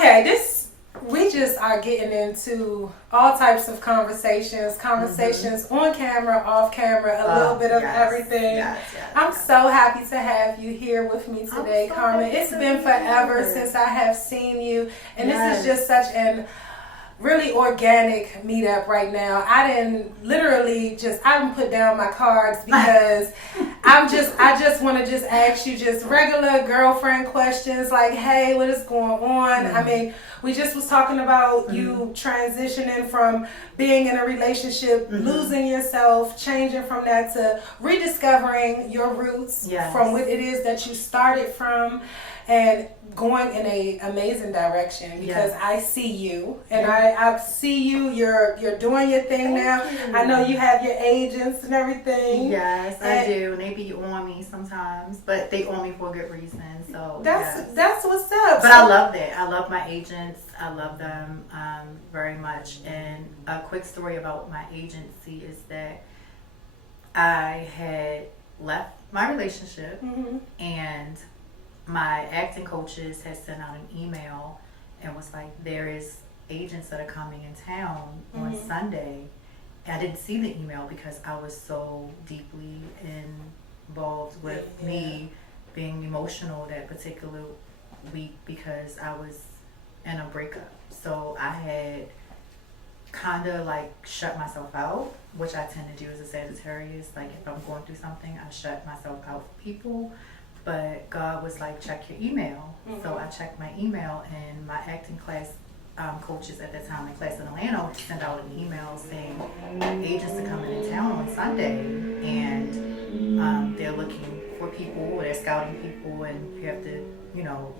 Okay, we just are getting into all types of conversations on camera, off camera, a little bit of everything. I'm so happy to have you here with me today, Carmen. It's been forever since I have seen you, and this is just such an really organic meetup right now. I didn't put down my cards because I just want to just ask you just regular girlfriend questions like, hey, what is going on? I mean, we just was talking about you transitioning from being in a relationship, losing yourself, changing from that to rediscovering your roots from what it is that you started from, and going in a amazing direction because I see you and I see you're doing your thing now. I know you have your agents and everything. Yes, I do. And they be on me sometimes, but they on me for a good reason. So that's what's up. But I love that. I love my agents. I love them very much. And a quick story about my agency is that I had left my relationship and my acting coaches had sent out an email and was like, there is agents that are coming in town on Sunday. I didn't see the email because I was so deeply involved with me being emotional that particular week because I was in a breakup. So I had kind of like shut myself out, which I tend to do as a Sagittarius. Like if I'm going through something, I shut myself out from people. But God was like, check your email. So I checked my email, and my acting class coaches at that time, my class in Atlanta, sent out an email saying agents are coming in town on Sunday, and they're looking for people, they're scouting people, and you have to,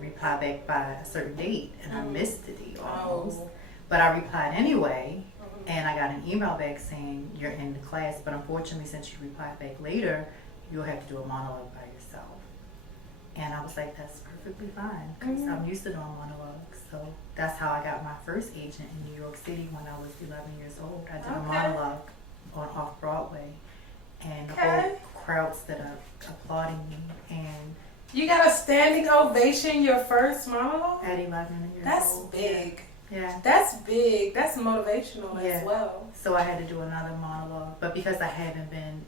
reply back by a certain date. And I missed the date almost. But I replied anyway, and I got an email back saying you're in the class, but unfortunately, since you replied back later, you'll have to do a monologue by yourself. And I was like, that's perfectly fine because I'm used to doing monologues. So that's how I got my first agent in New York City when I was 11 years old. I did a monologue on Off-Broadway, and the whole crowd stood up applauding me. And you got a standing ovation your first monologue? At 11 years that's old. That's big. Yeah. That's big. That's motivational as well. So I had to do another monologue. But because I haven't been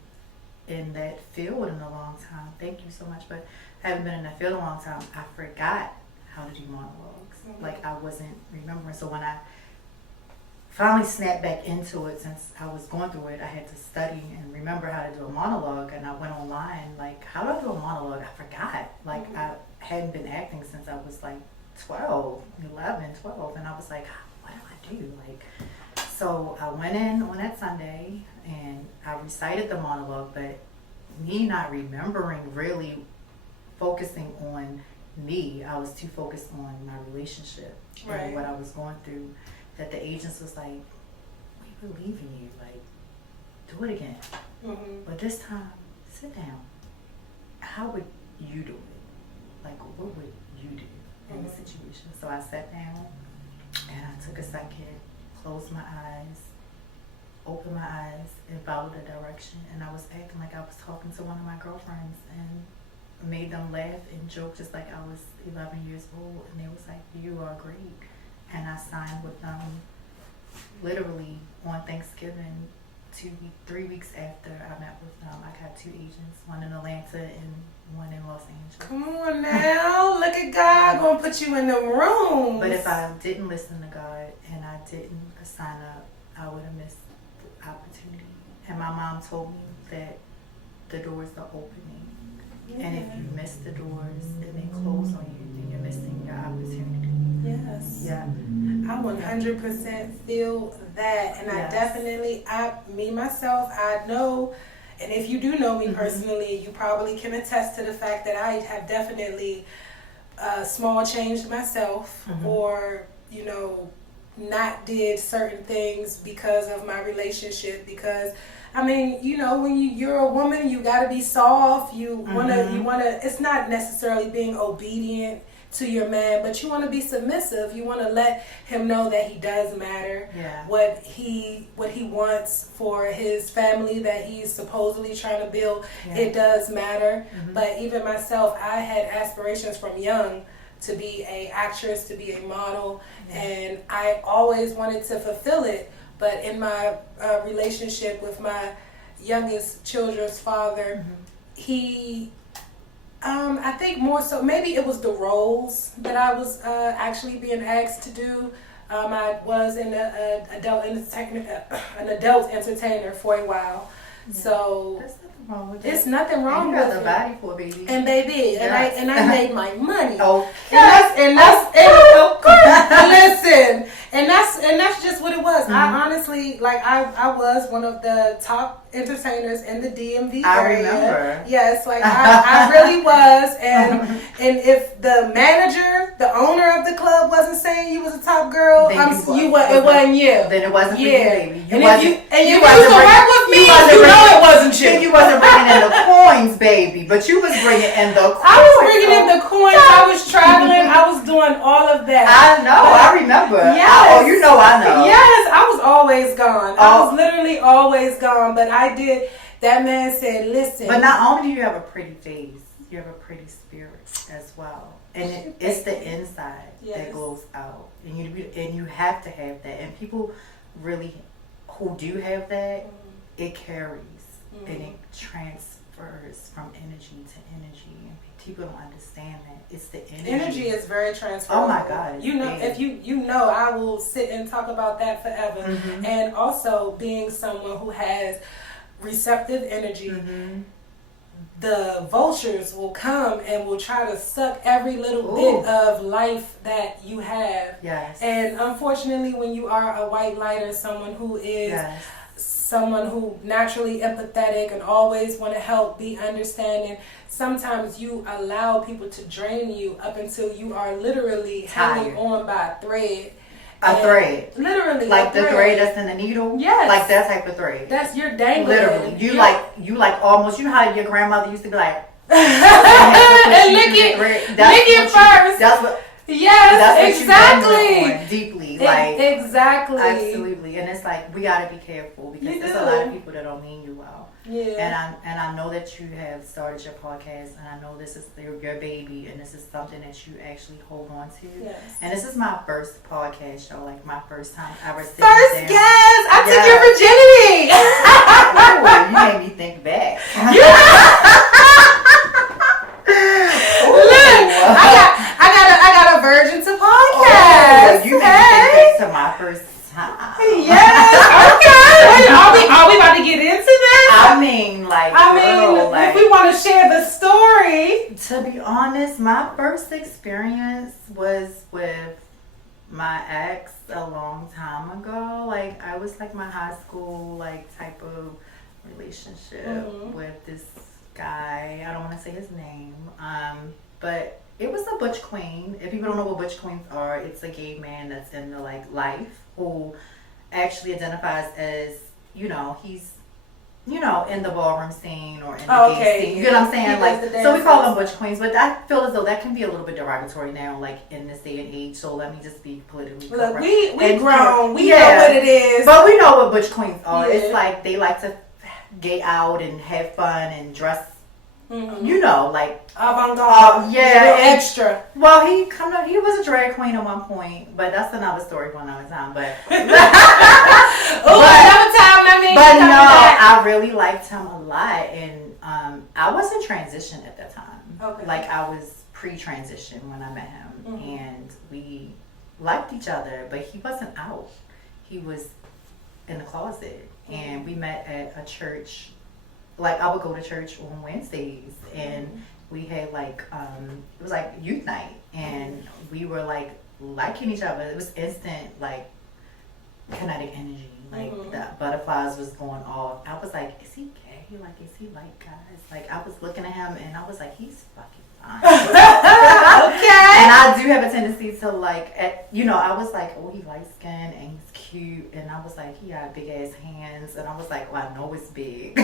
in that field in a long time, thank you so much, but I haven't been in that field in a long time, I forgot how to do monologues. Like I wasn't remembering. So when I finally snapped back into it, since I was going through it, I had to study and remember how to do a monologue. And I went online, like, how do I do a monologue? I forgot. Like I hadn't been acting since I was like 11, 12. And I was like, what do I do? Like, so I went in on that Sunday and I recited the monologue, but me not remembering really focusing on me, I was too focused on my relationship and what I was going through, that the agents was like, we believe in you, like, do it again. But this time, sit down. How would you do it? Like, what would you do in this situation? So I sat down and I took a second, closed my eyes, opened my eyes, and followed the direction. And I was acting like I was talking to one of my girlfriends and made them laugh and joke just like I was 11 years old. And they was like, you are great. And I signed with them literally on Thanksgiving. 3 weeks after I met with them. I got 2 agents, one in Atlanta and one in Los Angeles. Come on now, look at God gonna put you in the room. But if I didn't listen to God and I didn't sign up, I would have missed the opportunity. And my mom told me that the doors are opening. And if you miss the doors and they close on you, then you're missing your opportunity. Yes. Yeah. I 100% feel that. And I definitely, myself, I know, and if you do know me personally, you probably can attest to the fact that I have definitely small changed myself or, not did certain things because of my relationship. Because I mean, when you're a woman, you gotta be soft. You wanna. It's not necessarily being obedient to your man, but you want to be submissive. You want to let him know that he does matter. Yeah. What he wants for his family that he's supposedly trying to build, it does matter. But even myself, I had aspirations from young to be a actress, to be a model, and I always wanted to fulfill it. But in my relationship with my youngest children's father, he, I think more so, maybe it was the roles that I was actually being asked to do. I was an adult entertainer for a while, so there's nothing wrong with it. You got the body for baby. And baby, yes. and I made my money. Okay. Listen, and that's just what it was. I honestly, like, I was one of the top entertainers in the DMV area. I remember. Yes, like I really was, and if the manager, the owner of the club wasn't saying you was a top girl, it wasn't you. Then it wasn't for you, baby. If you was to work with me, you know it wasn't you. You wasn't bringing in the coins, baby, but you was bringing in the coins. I was bringing in the coins. I was traveling. I was doing all of that. I know. I remember. Yes. You know I know. Yes, I was always gone. I was literally always gone, but I did. That man said, listen. But not only do you have a pretty face, you have a pretty spirit as well. And it's the inside that goes out. And you have to have that. And people really who do have that, it carries. And it transfers from energy to energy. And people don't understand that. It's the energy. Energy is very transferable. Oh my God. You know, if you know, I will sit and talk about that forever. And also being someone who has receptive energy, the vultures will come and will try to suck every little bit of life that you have. Yes. And unfortunately, when you are a white lighter, someone who is someone who naturally empathetic and always want to help, be understanding, sometimes you allow people to drain you up until you are literally hanging on by a thread. A thread. Literally. Like the thread that's in the needle? Yes. Like that type of thread. That's your dangling. Literally. You like almost, you know how your grandmother used to be like, and lick it first. That's what. Yes, that's exactly. What deeply, like exactly, absolutely, and it's like we gotta be careful because there's a lot of people that don't mean you well. Yeah, and I know that you have started your podcast, and I know this is your baby, and this is something that you actually hold on to. Yes. And this is my first podcast show, like my first time ever sitting first down. guest. I took your virginity. Ooh, you made me think back. I got a virgin to podcast. Oh, you made me think back to my first time. Yes. Okay. Are we about to get into that? I mean, if we want to share the story. To be honest, my first experience was with my ex a long time ago. Like, I was like my high school type of relationship with this guy. I don't want to say his name, but it was a butch queen. If people don't know what butch queens are, it's a gay man that's in the life who actually identifies as, he's in the ballroom scene or in the gay scene. You know what I'm saying? So we call them butch queens, but I feel as though that can be a little bit derogatory now, in this day and age. So let me just be politically correct. Look, we grown. We know what it is. But we know what butch queens are. Yeah. It's like they like to get out and have fun and dress, avant-garde. Extra. Well, he was a drag queen at one point, but that's another story for another time. But another time. But no, I really liked him a lot, and I was in transition at that time. Okay. Like I was pre-transition when I met him, and we liked each other, but he wasn't out. He was in the closet, and we met at a church. Like I would go to church on Wednesdays, and we had it was like youth night, and we were liking each other. It was instant kinetic energy. The butterflies was going off. I was like, is he gay? Is he like guys? I was looking at him and I was like, he's fucking fine. Okay. And I do have a tendency to I was like, oh, he light skinned and he's cute. And I was like, he got big ass hands. And I was like, well, I know it's big.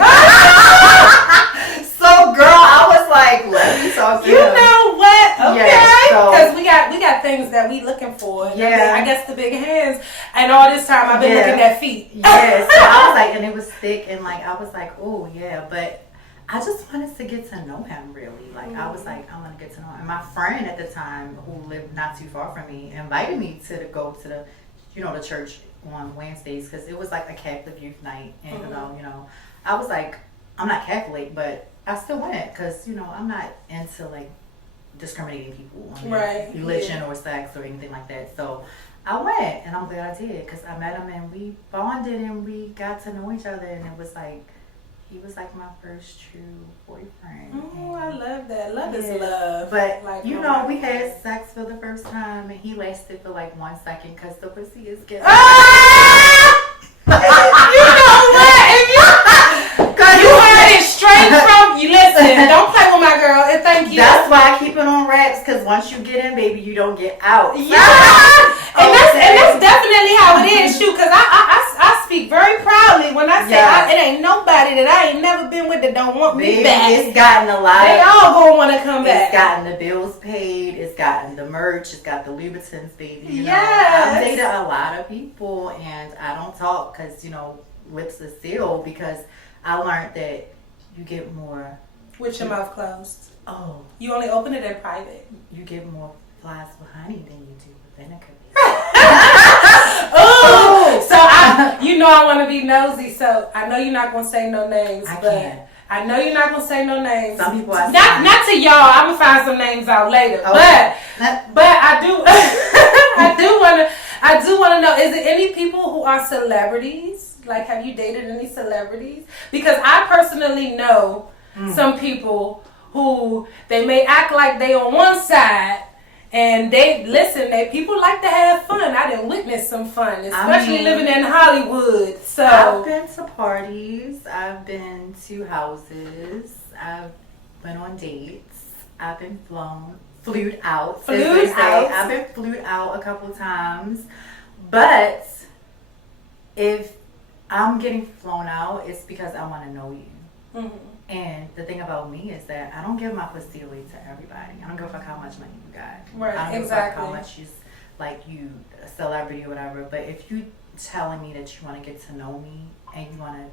So girl, I was like, let me talk to him. You know what? Okay. Yes, because we got things that we looking for. Yeah. I guess the big hands. And all this time I've been looking at feet. Yes. So I was like, and it was thick, and I was like, oh yeah, but I just wanted to get to know him, really. Like, I was like, I want to get to know him. And my friend at the time, who lived not too far from me, invited me to go to the, the church on Wednesdays, because it was like a Catholic youth night. And, I was like, I'm not Catholic, but I still went, because, I'm not into, like, discriminating people on religion or sex or anything like that. So I went, and I'm glad I did, because I met him, and we bonded, and we got to know each other, and it was like, he was like my first true boyfriend. Oh, I love that. Love is love. But, we had sex for the first time, and he lasted for like 1 second, because the pussy is getting... You know what? You heard it straight from... You listen, don't play with my girl, and thank you. That's why I keep it on wraps, because once you get in, baby, you don't get out. Yeah! And that's definitely how it is, shoot, because I speak very proudly when I say it ain't nobody that I ain't never been with that don't want me back. It's gotten a lot. They all gonna want to come back. It's gotten the bills paid. It's gotten the merch. It's got the Louboutins, baby. Yes. I've dated a lot of people, and I don't talk because, lips are sealed, because I learned that you get more. With your mouth closed. Oh. You only open it in private. You get more flies with honey than you do with vinegar. Oh, so I want to be nosy. So I know you're not gonna say no names. I know you're not gonna say no names. Some people not to y'all. I'm gonna find some names out later. Okay. But I do I do wanna know. Is there any people who are celebrities? Like, have you dated any celebrities? Because I personally know some people who they may act like they on one side. And people like to have fun. I didn't witness some fun, especially living in Hollywood. So I've been to parties. I've been to houses. I've been on dates. I've been flued out. I've been flued out a couple times. But if I'm getting flown out, it's because I want to know you. Mm-hmm. And the thing about me is that I don't give my pussy away to everybody. I don't give a fuck how much money you got. Right, I don't give a fuck how much you a celebrity or whatever. But if you telling me that you want to get to know me and you want to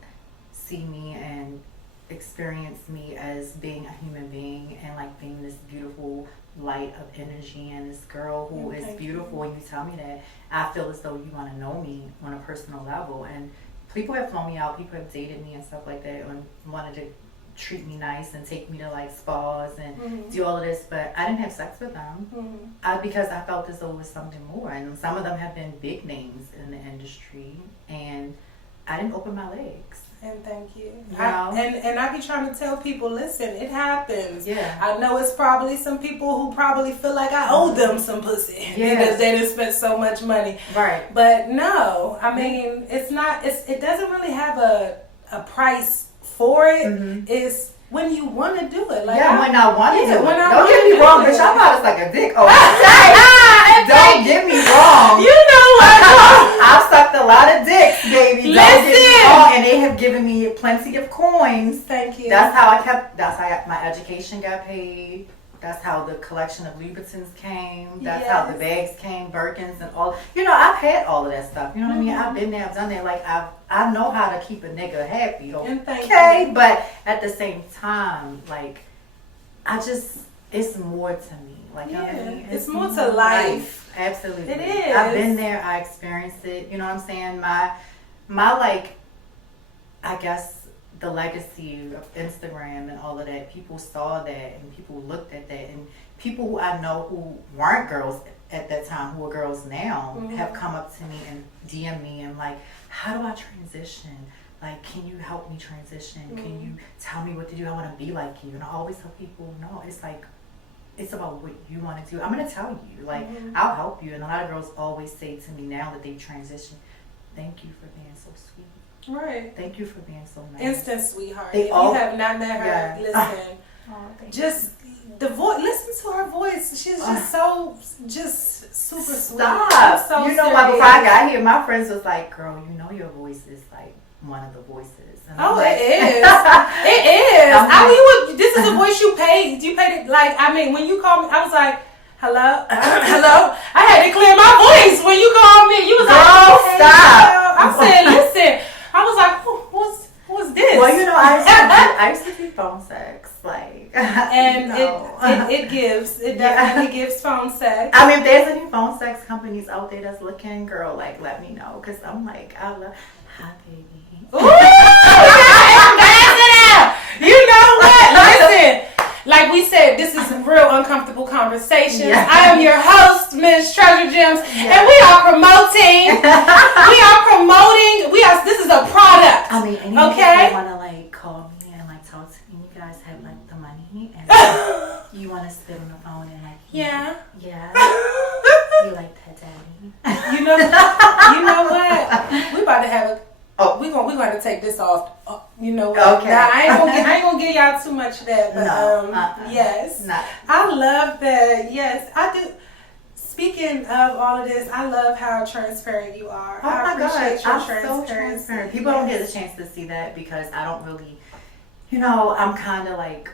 see me and experience me as being a human being and like being this beautiful light of energy and this girl who is beautiful, and you tell me that, I feel as though you want to know me on a personal level. And people have flown me out, people have dated me and stuff like that, and wanted to treat me nice and take me to like spas and do all of this, but I didn't have sex with them because I felt as though it was something more. And some of them have been big names in the industry, and I didn't open my legs. And thank you. And I be trying to tell people, listen, it happens. Yeah. I know it's probably some people who probably feel like I owe them some pussy because they didn't spend so much money. Right. But no, I mean, it doesn't really have a price for it. It's when you want to do it. Like, when I want to do it. Don't get me wrong, bitch. I'm not like a dick. Oh, don't get me wrong. You know what? I've sucked a lot of dicks, baby. Don't get me wrong. And they have given me plenty of coins. Thank you. That's how my education got paid. That's how the collection of Louboutins came. That's how the bags came, Birkins and all. I've had all of that stuff. You know what I mean? I've been there, I've done that. Like, I know how to keep a nigga happy. Okay? But at the same time, like, it's more to me. Like, you know what I mean? It's more to life. Absolutely. It is. I've been there. I experienced it. You know what I'm saying? My like, I guess, the legacy of Instagram and all of that, people saw that and people looked at that, and people who I know who weren't girls at that time, who are girls now, have come up to me and DM me and like, how do I transition? Like, can you help me transition? Can you tell me what to do? I want to be like you. And I always tell people, no, it's like, it's about what you want to do. I'm going to tell you, like, I'll help you. And a lot of girls always say to me now that they've transitioned, thank you for being so sweet. Right. Thank you for being so nice. Instant sweetheart. If you have not met her, listen. Just the voice. Listen to her voice. She's just super sweet. Stop. So you know what? Before I got here, my friends was like, "Girl, you know your voice is like one of the voices." And it is. It is. This is a voice you paid. You paid it. Like, I mean, when you called me, I was like, hello, hello. I had to clear my voice when you called me. You was like, oh, stop. I said, listen. I was like, who's this? Well, I used to do phone sex. I mean, if there's any phone sex companies out there that's looking, girl, like, let me know. Because I'm like, I love, hi, baby. Ooh, you know what? Listen, like we said, this is real uncomfortable conversations. Yeah. I am your host, Ms. Treasure Gems, and we are promoting. This is a product. I mean, anyone that want to like call me and like talk to me, you guys have like the money and you want to spit on the phone and like yeah, you like that, daddy. You know what? We about to have we gonna take this off. You know what? Okay. Now, I ain't gonna give y'all too much of that, but yes, I love that. Yes, I do. Speaking of all of this, I love how transparent you are. Oh I appreciate your transparency. So transparent. People don't get the chance to see that because I don't really, I'm kind of like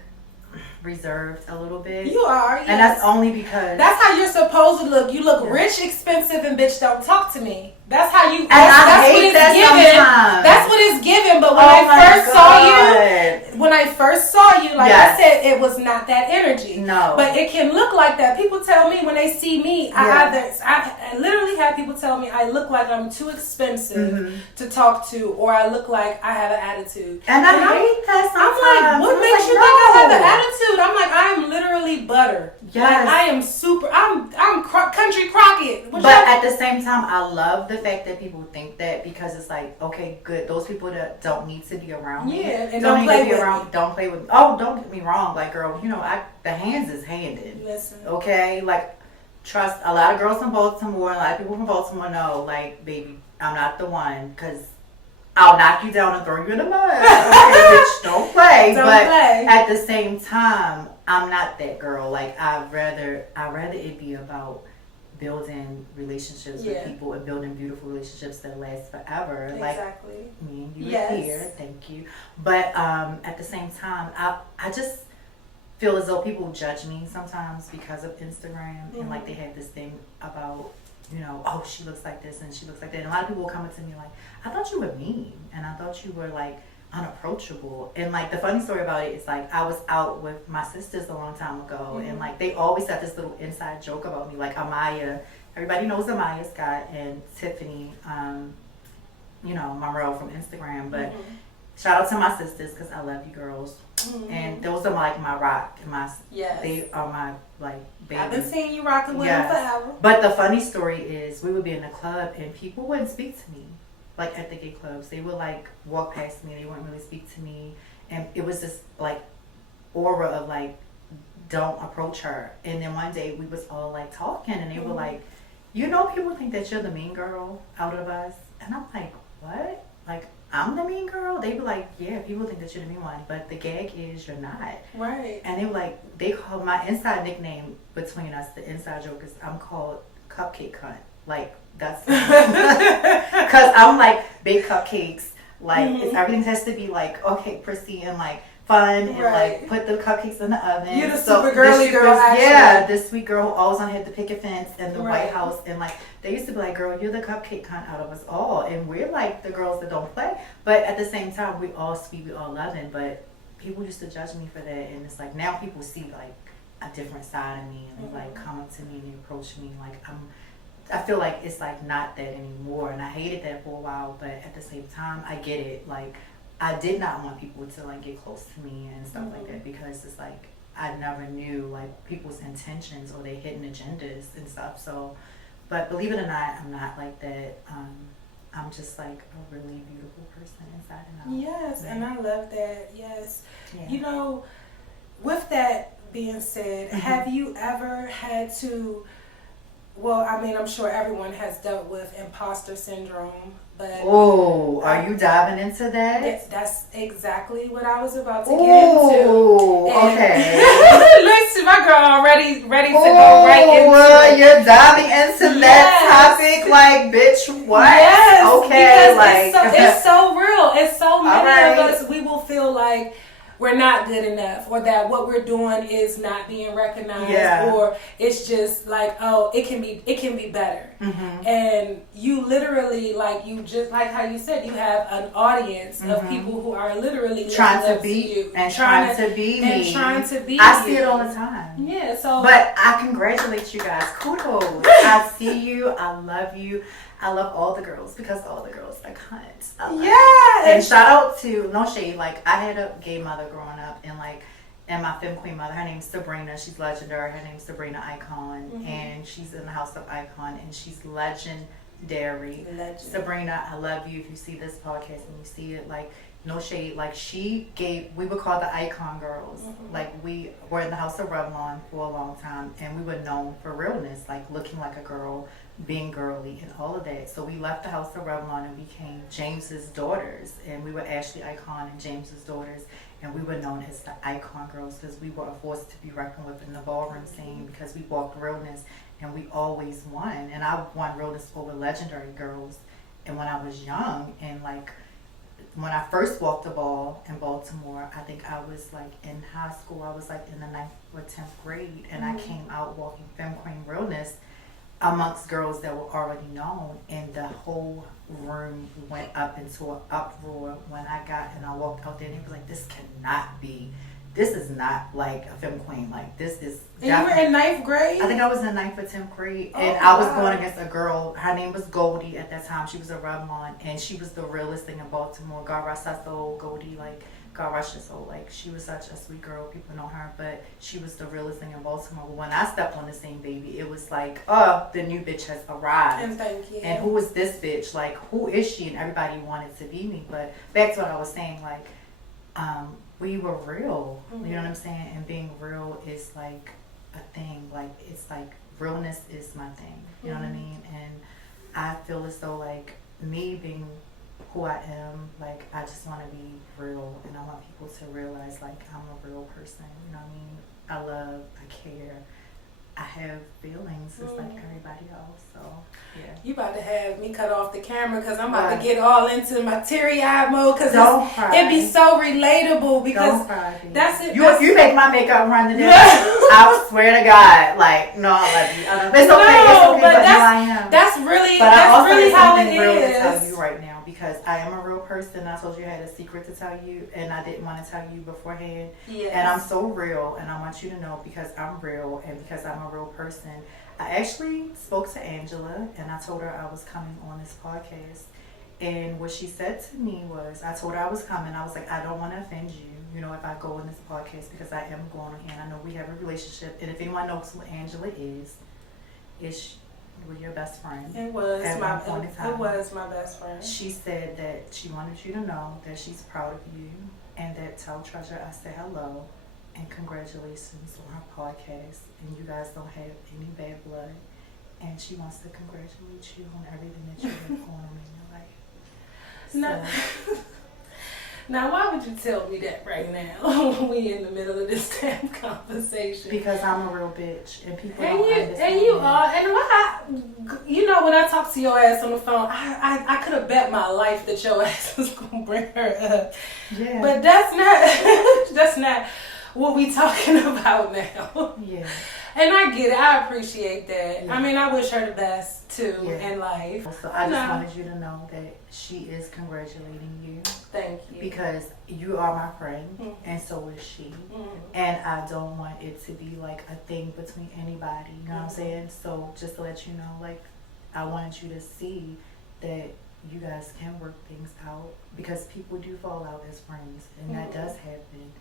reserved a little bit. You are, yes. And that's only because that's how you're supposed to look. You look rich, expensive, and bitch don't talk to me. That's how you. That's what it's given. That's what it's given. But when I first saw you, like I said, it was not that energy. No. But it can look like that. People tell me when they see me, I literally have people tell me I look like I'm too expensive to talk to, or I look like I have an attitude. And I hate that sometimes. I'm like, what makes you think I have an attitude? I'm like, I am literally butter. Yes. Like, I am super. I'm country Crockett. But at the same time, I love the fact that people think that because it's like, okay, good. Those people that don't need to be around me. Yeah, and don't play with me. Don't play with me. Oh, don't get me wrong. Like, girl, the hands is handed. Listen. Okay? Like, trust a lot of girls from Baltimore, a lot of people from Baltimore know, like, baby, I'm not the one because I'll knock you down and throw you in the mud. Okay, bitch, don't play. But at the same time, I'm not that girl. Like, I'd rather it be about building relationships with people and building beautiful relationships that last forever. Exactly. Like me and you here. Thank you. But at the same time, I just feel as though people judge me sometimes because of Instagram and like they have this thing about, oh, she looks like this and she looks like that. And a lot of people will come up to me like, I thought you were mean and I thought you were like unapproachable. And like the funny story about it is like I was out with my sisters a long time ago and like they always had this little inside joke about me. Like Amaya, everybody knows Amaya Scott and Tiffany Monroe from Instagram, but shout out to my sisters because I love you girls. And those are like my rock and they are my like babies. I've been seeing you rocking with them forever. But the funny story is we would be in the club and people wouldn't speak to me. Like at the gay clubs, they would like walk past me. They wouldn't really speak to me, and it was this like aura of like, don't approach her. And then one day we was all like talking, and they were like, people think that you're the mean girl out of us, and I'm like, what? Like I'm the mean girl? They were like, yeah, people think that you're the mean one, but the gag is you're not. Right. And they were like, they called my inside nickname between us. The inside joke is I'm called Cupcake Cunt. Like. That's because I'm like big cupcakes. Like everything has to be like prissy and like fun and like put the cupcakes in the oven. You're the super girly girl. Actually. Yeah, this sweet girl who always had the picket fence and the White House and like they used to be like, girl, you're the cupcake cunt out of us all, and we're like the girls that don't play. But at the same time, we all sweet, we all loving. But people used to judge me for that, and it's like now people see like a different side of me, and they like come up to me and they approach me like I feel like it's like not that anymore, and I hated that for a while, but at the same time I get it. Like I did not want people to like get close to me and stuff like that because it's like I never knew like people's intentions or their hidden agendas and stuff. So but believe it or not, I'm not like that. I'm just like a really beautiful person inside and out. Yes, and I love that. Yes. With that being said, have you ever had to well, I mean, I'm sure everyone has dealt with imposter syndrome, but... Oh, are you diving into that? That's exactly what I was about to get into. Okay. Listen, my girl already ready to go right into it. You're diving into that topic, like, bitch, what? Yes, okay, because it's so real. It's so many of us, we will feel like we're not good enough, or that what we're doing is not being recognized, or it's just like, oh, it can be better. And you literally, like, you just like how you said, you have an audience of people who are literally trying to be you and trying to be me and trying to be I see it all the time. Yeah, so but I congratulate you guys. Kudos. I see you. I love you. I love all the girls, because all the girls are cunts. And shout out to, no shade, like, I had a gay mother growing up, and my femme queen mother, her name's Sabrina. She's legendary. Her name's Sabrina Icon, and she's in the House of Icon, and she's legendary. Sabrina, I love you. If you see this podcast and you see it, like, no shade, like, we were called the Icon Girls. Like, we were in the House of Revlon for a long time, and we were known for realness, like looking like a girl, being girly, and all of that. So we left the House of Revlon and became James's daughters, and we were Ashley Icon and James's daughters, and we were known as the Icon Girls because we were a force to be reckoned with in the ballroom scene, because we walked realness and we always won. And I won realness over legendary girls. And when I was young, and like when I first walked the ball in Baltimore, I think I was like in high school, I was like in the 9th or 10th grade, and I came out walking femme queen realness amongst girls that were already known, and the whole room went up into an uproar when I walked out there, and they were like, this is not like a femme queen, like this is. And you were in 9th grade? I think I was in 9th or 10th grade, and I was going against a girl. Her name was Goldie at that time. She was a Revlon, and she was the realest thing in Baltimore. God rest her soul, Goldie, like, God rest her soul. Like, she was such a sweet girl. People know her, but she was the realest thing in Baltimore. But when I stepped on the scene, baby, it was like, oh, the new bitch has arrived. And thank you. And who is this bitch? Like, who is she? And everybody wanted to be me. But back to what I was saying, like, we were real. You know what I'm saying? And being real is like a thing. Like, it's like, realness is my thing. You know what I mean? And I feel as though, like, me being who I am, like, I just want to be real, and I want people to realize, like, I'm a real person. You know what I mean? I love, I care, I have feelings just like everybody else. So yeah. You about to have me cut off the camera because I'm about to get all into my teary-eyed mode, because it'd be so relatable, because that's it. You make my makeup run today. I swear to God, like, no, I love you. It's okay, but that's really how it real is. To tell you right now, because I am a real person. I told you I had a secret to tell you, and I didn't want to tell you beforehand. Yes. And I'm so real, and I want you to know, because I'm real and because I'm a real person. I actually spoke to Angela, and I told her I was coming on this podcast. And what she said to me was, I told her I was coming. I was like, I don't want to offend you, you know, if I go on this podcast, because I am going on here. And I know we have a relationship. And if anyone knows who Angela is we're your best friend. It was my best friend. She said that she wanted you to know that she's proud of you, and that tell Treasure I said hello and congratulations on her podcast, and you guys don't have any bad blood, and she wants to congratulate you on everything that you have going on in your life. Now, why would you tell me that right now when we in the middle of this damn conversation? Because I'm a real bitch, and people don't understand. And you are. And you know, when I talk to your ass on the phone, I could have bet my life that your ass was gonna bring her up. Yeah. But that's not what we talking about now. Yeah. And I get it. I appreciate that. Yeah. I mean, I wish her the best too in life. So I just wanted you to know that she is congratulating you. Thank you. Because you are my friend, and so is she. And I don't want it to be like a thing between anybody. You know what I'm saying? So just to let you know, like, I wanted you to see that you guys can work things out, because people do fall out as friends, and that does happen.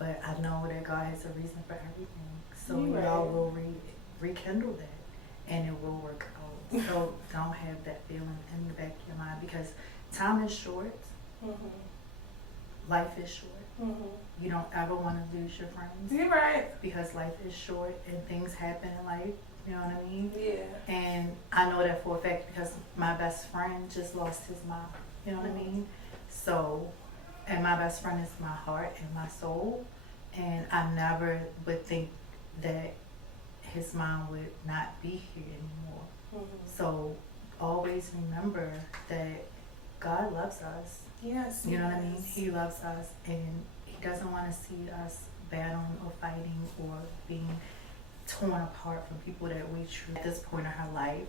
But I know that God has a reason for everything. So y'all will rekindle that, and it will work out. So don't have that feeling in the back of your mind, because time is short. Life is short. You don't ever want to lose your friends. You're right. Because life is short and things happen in life. You know what I mean? Yeah. And I know that for a fact, because my best friend just lost his mom. You know what I mean? So, and my best friend is my heart and my soul. And I never would think that his mom would not be here anymore. So always remember that God loves us. Yes. You know what I mean? He loves us, and he doesn't want to see us battling or fighting or being torn apart from people that we truly, at this point in her life,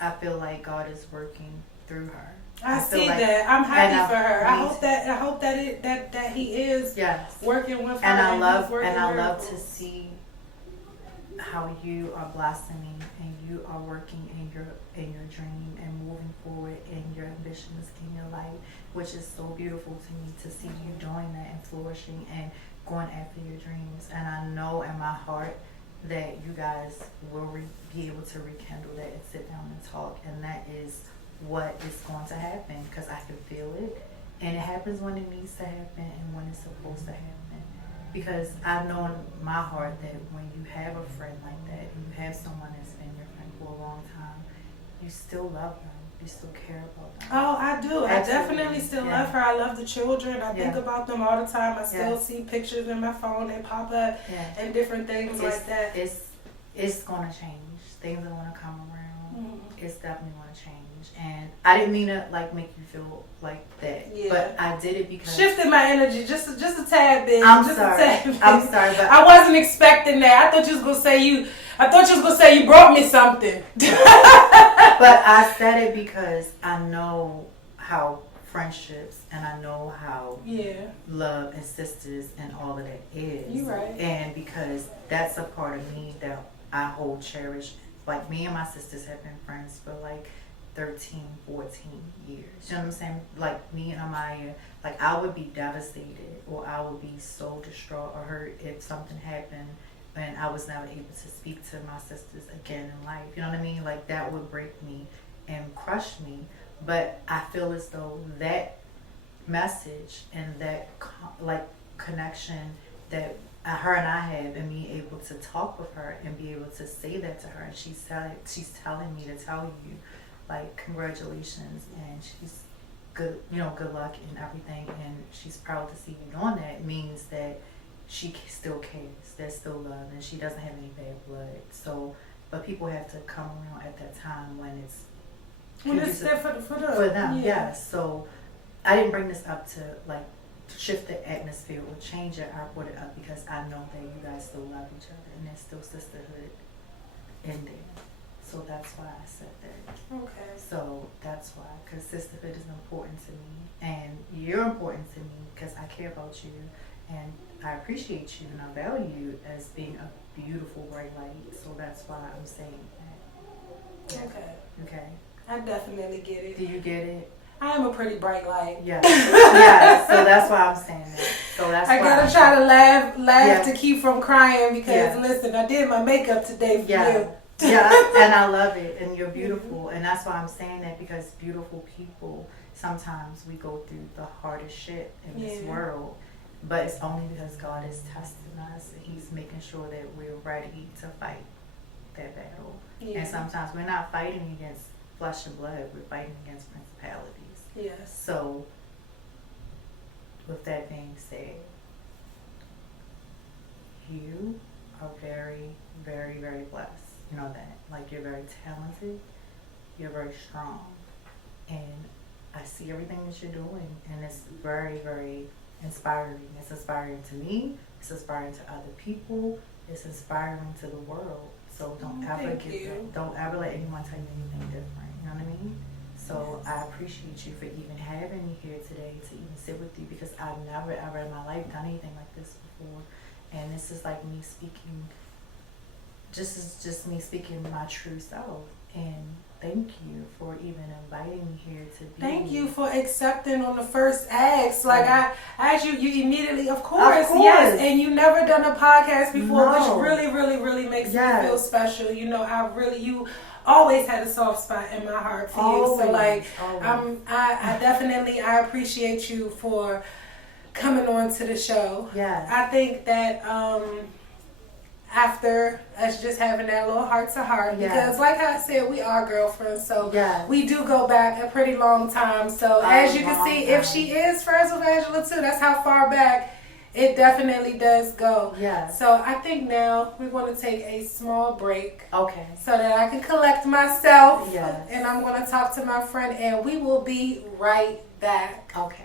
I feel like God is working through her. I see like, that. I'm happy for her. I hope that he is working with her. And I love to see how you are blossoming and you are working in your dream and moving forward in your ambitions in your life, which is so beautiful to me to see you doing that and flourishing and going after your dreams. And I know in my heart that you guys will be able to rekindle that and sit down and talk, and that is what is going to happen, because I can feel it, and it happens when it needs to happen and when it's supposed to happen. Because I know in my heart that when you have a friend like that, and you have someone that's been your friend for a long time, you still love them. You still care about them. Oh, I do. Absolutely. I definitely still love her. I love the children. I think about them all the time. I still see pictures in my phone. They pop up and different things like that. It's going to change. Things are going to come around. Mm-hmm. It's definitely going to change. And I didn't mean to make you feel like that, but I did it because shifted my energy just a tad bit. I'm sorry, but I wasn't expecting that. I thought you was gonna say you brought me something. But I said it because I know how friendships and I know how love and sisters and all of that is. You're right. And because that's a part of me that I hold cherished. Like, me and my sisters have been friends for 13, 14 years. You know what I'm saying? Like, me and Amaya, I would be devastated or I would be so distraught or hurt if something happened and I was never able to speak to my sisters again in life. You know what I mean? That would break me and crush me. But I feel as though that message and that connection that her and I have, and me able to talk with her and be able to say that to her, and she's telling me to tell you, congratulations, and she's good, good luck and everything, and she's proud to see you doing that, means that she still cares. There's still love, and she doesn't have any bad blood. So, but people have to come around at that time when it's there for them. Yeah. So I didn't bring this up to shift the atmosphere or change it. I brought it up because I know that you guys still love each other and there's still sisterhood in there. So that's why I said that. Okay. So that's why, because sisterhood is important to me, and you're important to me because I care about you, and I appreciate you, and I value you as being a beautiful bright light. So that's why I'm saying that. Yeah. Okay. I definitely get it. Do you get it? I am a pretty bright light. Yeah. Yeah. So that's why I'm saying that. So that's I gotta try to laugh to keep from crying because listen, I did my makeup today for you. Yeah, and I love it, and you're beautiful, and that's why I'm saying that, because beautiful people, sometimes we go through the hardest shit in this world, but it's only because God is testing us, and He's making sure that we're ready to fight that battle. And sometimes we're not fighting against flesh and blood, we're fighting against principalities. Yes. So, with that being said, you are very, very, very blessed. You know that. You're very talented, you're very strong, and I see everything that you're doing, and it's very, very inspiring. It's inspiring to me, it's inspiring to other people, it's inspiring to the world. So don't ever let anyone tell you anything different. You know what I mean? So I appreciate you for even having me here today to even sit with you, because I've never ever in my life done anything like this before, and this is me speaking. Just me speaking my true self, and thank you for even inviting me here to be. Thank you for accepting on the first ask. I asked you immediately, of course, yes, and you never done a podcast before, which really, really, really makes me feel special. You always had a soft spot in my heart for you. So I definitely appreciate you for coming on to the show. Yes. I think that after us just having that little heart to heart, because like I said, we are girlfriends, so we do go back a pretty long time. So as you can see, if she is friends with Angela too, that's how far back it definitely does go. Yeah. So I think now we're going to take a small break. Okay. So that I can collect myself. Yes. And I'm going to talk to my friend, and we will be right back. Okay.